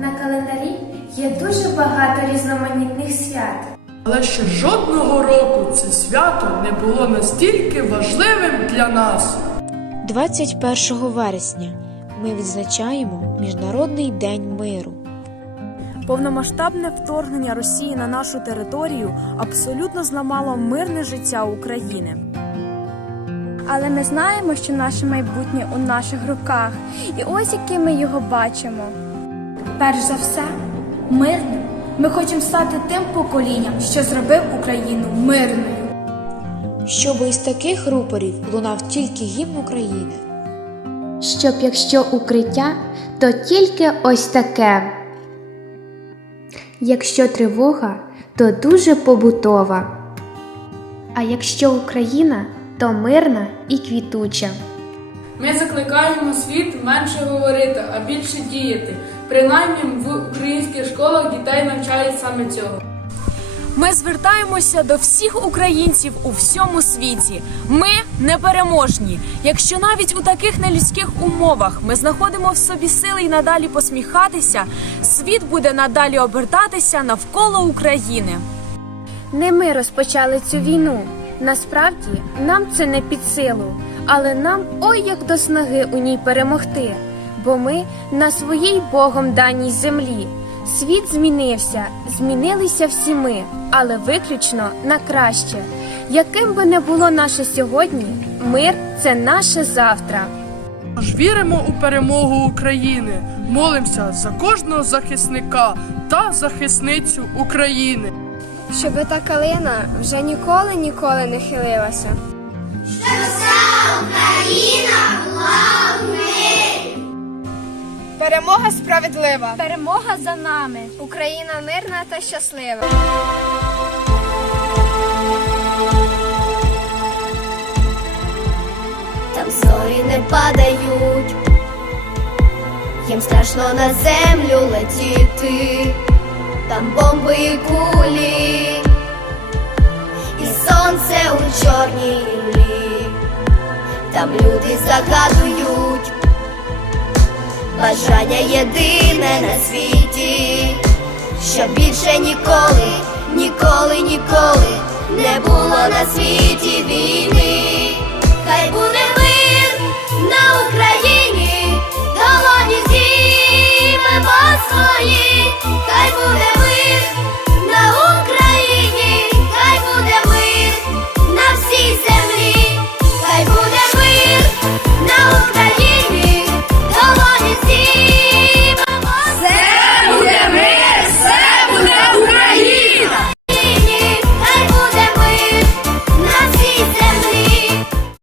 На календарі є дуже багато різноманітних свят. Але ще жодного року це свято не було настільки важливим для нас. 21 вересня ми відзначаємо Міжнародний день миру. Повномасштабне вторгнення Росії на нашу територію абсолютно зламало мирне життя України. Але ми знаємо, що наше майбутнє у наших руках, і ось яким ми його бачимо. Перш за все, мирним. Ми хочемо стати тим поколінням, що зробив Україну мирною. Щоб із таких рупорів лунав тільки гімн України. Щоб якщо укриття, то тільки ось таке. Якщо тривога, то дуже побутова. А якщо Україна, то мирна і квітуча. Ми закликаємо світ менше говорити, а більше діяти. Принаймні в українських школах дітей навчають саме цього. Ми звертаємося до всіх українців у всьому світі. Ми непереможні. Якщо навіть у таких нелюдських умовах ми знаходимо в собі сили і надалі посміхатися, світ буде надалі обертатися навколо України. Не ми розпочали цю війну. Насправді нам це не під силу, але нам ой як до снаги у ній перемогти. Бо ми на своїй Богом даній землі. Світ змінився, змінилися всі ми, але виключно на краще. Яким би не було наше сьогодні, мир це наше завтра. Тож віримо у перемогу України, молимося за кожного захисника та захисницю України. Щоби та калина вже ніколи ніколи не хилилася. Перемога справедлива. Перемога за нами. Україна мирна та щаслива. Там зорі не падають, їм страшно на землю летіти, там бомби і кулі, і сонце у чорній іллі, там люди загадують, бажання єдине на світі, щоб більше ніколи, ніколи, ніколи не було на світі війни.